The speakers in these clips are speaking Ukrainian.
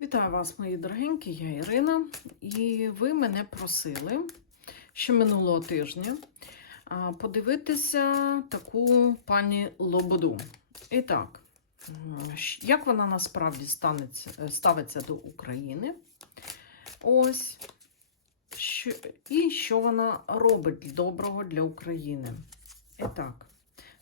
Вітаю вас, мої дорогенькі, я Ірина, і ви мене просили ще минулого тижня подивитися таку пані Лободу. І так, як вона насправді станеться, е, ставиться до України? Ось. І що вона робить доброго для України? І так,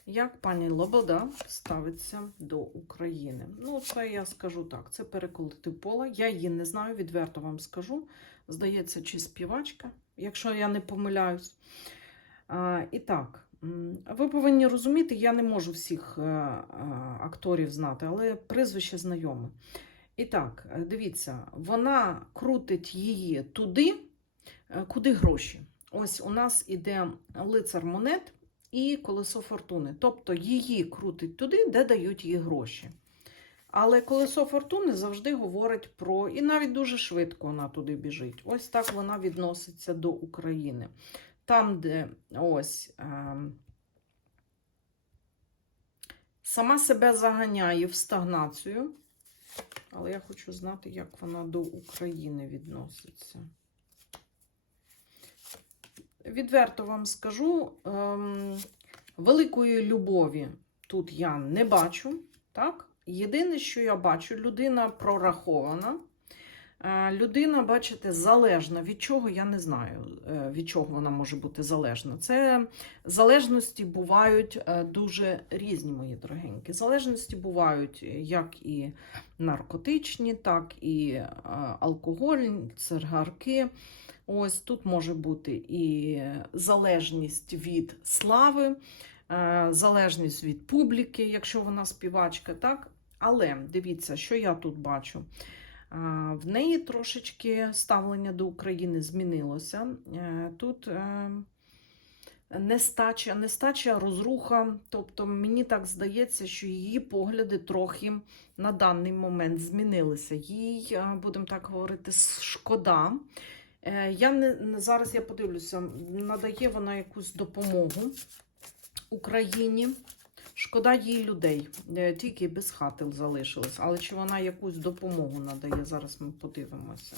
як пані Лобода ставиться до України? Ну, це я скажу так: це переколотив пола. Я її не знаю, відверто вам скажу. Здається, чи співачка, якщо я не помиляюсь. А, і так, ви повинні розуміти, я не можу всіх е, е, акторів знати, але прізвище знайоме. І так, е, дивіться, вона крутить її туди, куди гроші. Ось у нас іде лицар монет і колесо фортуни. Тобто її крутить туди, де дають їй гроші. Але колесо фортуни завжди говорить про, і навіть дуже швидко вона туди біжить. Ось так вона відноситься до України. Там, де ось ем, сама себе заганяє в стагнацію. Але я хочу знати, як вона до України відноситься. Відверто вам скажу, ем, великої любові тут я не бачу. Так? Єдине, що я бачу, людина прорахована. Е, Людина, бачите, залежна. Від чого я не знаю, е, від чого вона може бути залежна. Це залежності бувають е, дуже різні, мої дорогенькі. Залежності бувають як і наркотичні, так і алкогольні, цигарки. Ось тут може бути і залежність від слави, е, залежність від публіки, якщо вона співачка, так? Але дивіться, що я тут бачу. В неї трошечки ставлення до України змінилося. Е, Тут е, нестача, нестача, розруха. Тобто, мені так здається, що її погляди трохи на даний момент змінилися. Їй, е, будемо так говорити, шкода. Е, Я не зараз я подивлюся, надає вона якусь допомогу Україні. Шкода їй людей, Е, тільки без хати залишилось. Але чи вона якусь допомогу надає? Зараз ми подивимося.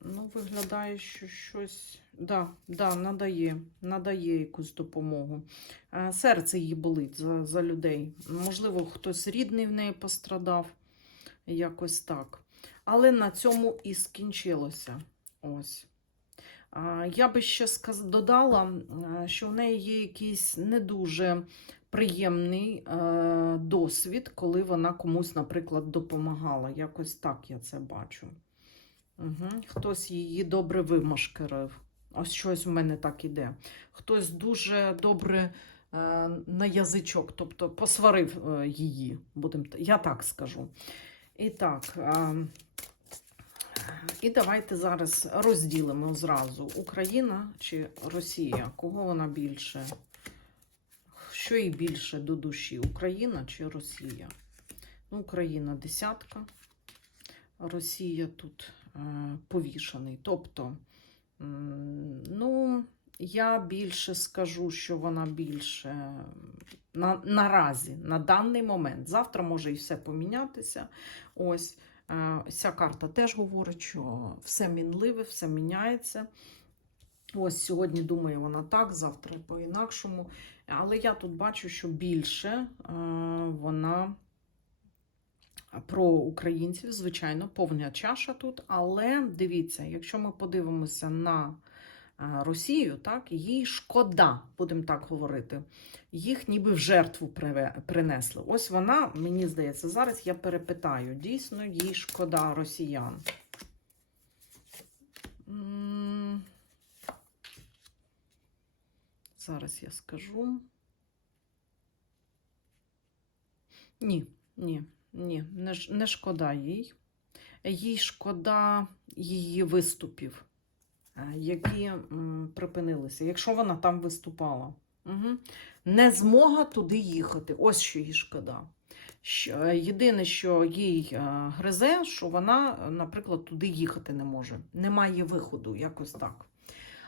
Ну, виглядає, що щось. Да, да, надає, надає якусь допомогу. Е, Серце їй болить за, за людей. Можливо, хтось рідний в неї пострадав. Якось так. Але на цьому і скінчилося. Ось. Я би ще додала, що в неї є якийсь не дуже приємний е, досвід, коли вона комусь, наприклад, допомагала. Якось так я це бачу. Угу. Хтось її добре вимашкерив. Ось щось в мене так іде. Хтось дуже добре е, на язичок, тобто посварив е, її, будем, я так скажу. І так. А, і давайте зараз розділимо зразу Україна чи Росія. Кого вона більше? Що їй більше до душі? Україна чи Росія? Ну, Україна десятка, Росія тут е, повішаний. Тобто, ну, я більше скажу, що вона більше на, наразі, на даний момент. Завтра може і все помінятися. Ось. Е, Ця карта теж говорить, що все мінливе, все міняється. Ось сьогодні думає вона так, завтра по-інакшому. Але я тут бачу, що більше е, вона про українців, звичайно, повна чаша тут. Але дивіться, якщо ми подивимося на Росію, так, їй шкода, будемо так говорити. Їх ніби в жертву принесли. Ось вона, мені здається, зараз я перепитаю. Дійсно, їй шкода росіян. Зараз я скажу. Ні, ні, ні, не, шкода їй. Їй шкода її виступів, е, які припинилися, якщо вона там виступала. Угу. Не змога туди їхати. Ось що їй шкода. Е, Єдине, що їй е, гризе, що вона, е, наприклад, туди їхати не може. Немає виходу, якось так.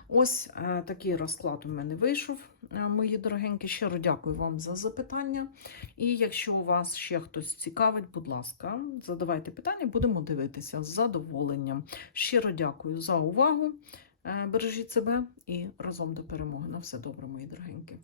Ось е, такий розклад у мене вийшов, е, мої дорогенькі. Щиро дякую вам за запитання. І якщо у вас ще хтось цікавить, будь ласка, задавайте питання, будемо дивитися з задоволенням. Щиро дякую за увагу. Е, Бережіть себе і разом до перемоги. На все добре, мої дорогенькі.